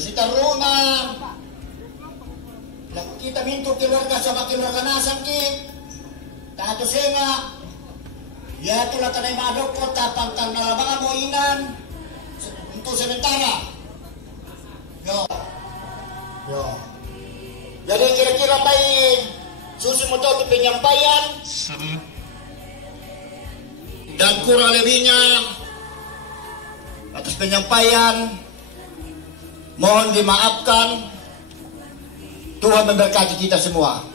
si taro na kita minto keluarga sama keluarga nasang ki tato siya nga ya ito lang tanay maadok ko tapang tang nalabangan mo inan untuk sementara yo jadi kira-kira may susi mo to penyampaian dan kurang lebihnya atas penyampaian mohon dimaafkan. Tuhan memberkati kita semua.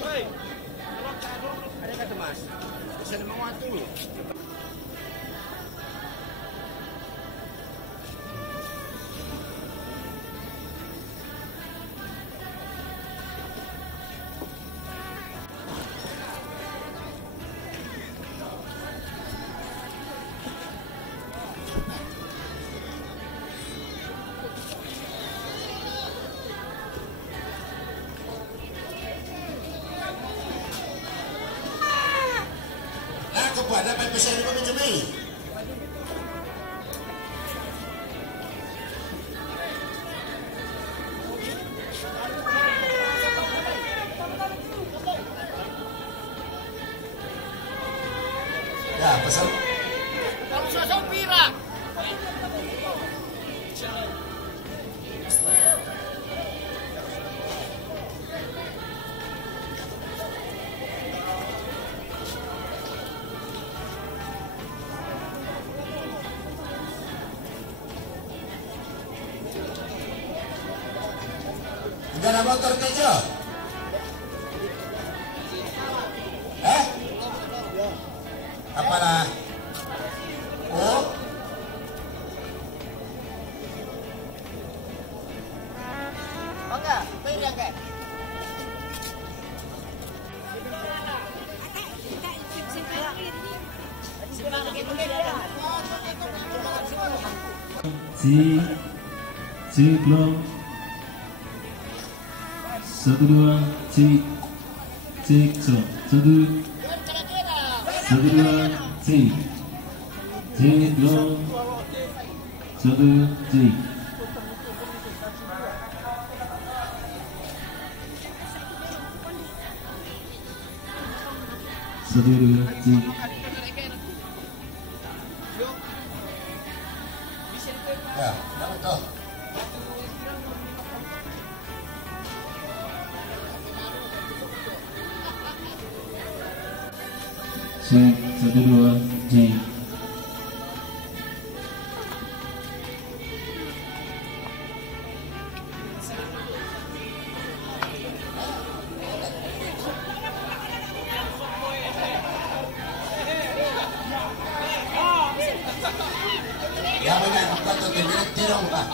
Hey! Ada apa pesan di kami jemai? Ya, pesan. Kalau saya pira. Enggak ada motor kejo? Apalah? Oh? Enggak, pilih ke? Si belum. Satu dua, cik, so, satu dua, cik belum, satu, cik. Satu dua, cik. Ya, betul. Cek, satu dua, cek. Ya banyak kata tirong pak.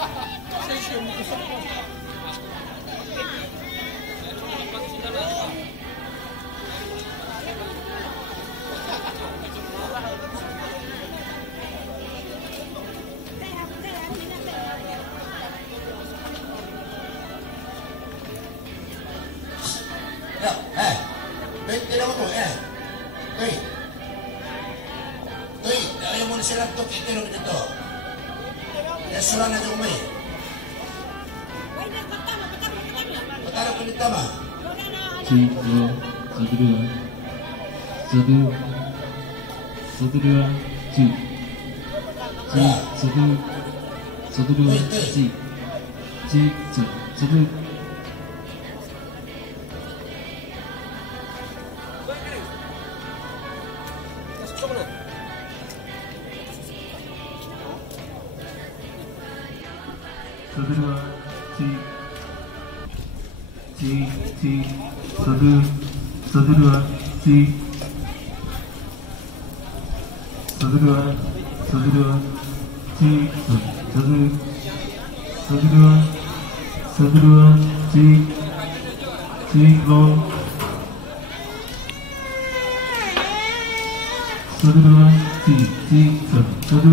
Tidak apa Tuy, ayaw mo na sila ito, kitilong dito. Yasuran na yung may. Patara ko dito ma. Satu dua, cik. Satu dua, cik. Satu. Satu dua, cik. Satu dua, cik. Satu dua, cik. Satu dua, cik. Belum. Satu dua, cik. Satu.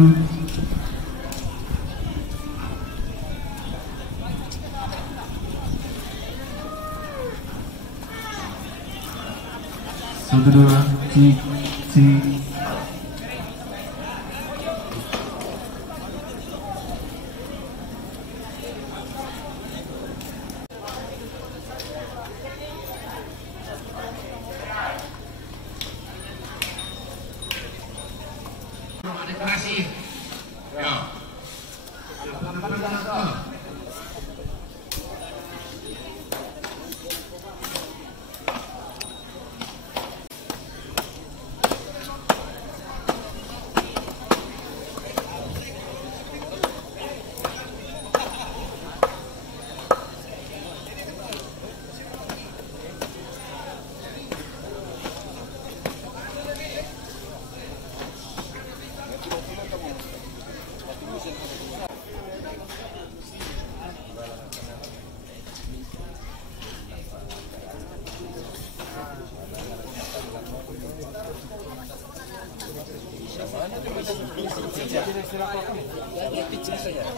Satu dua, cik. Terima kasih. Ya.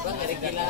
Bang, ada gila.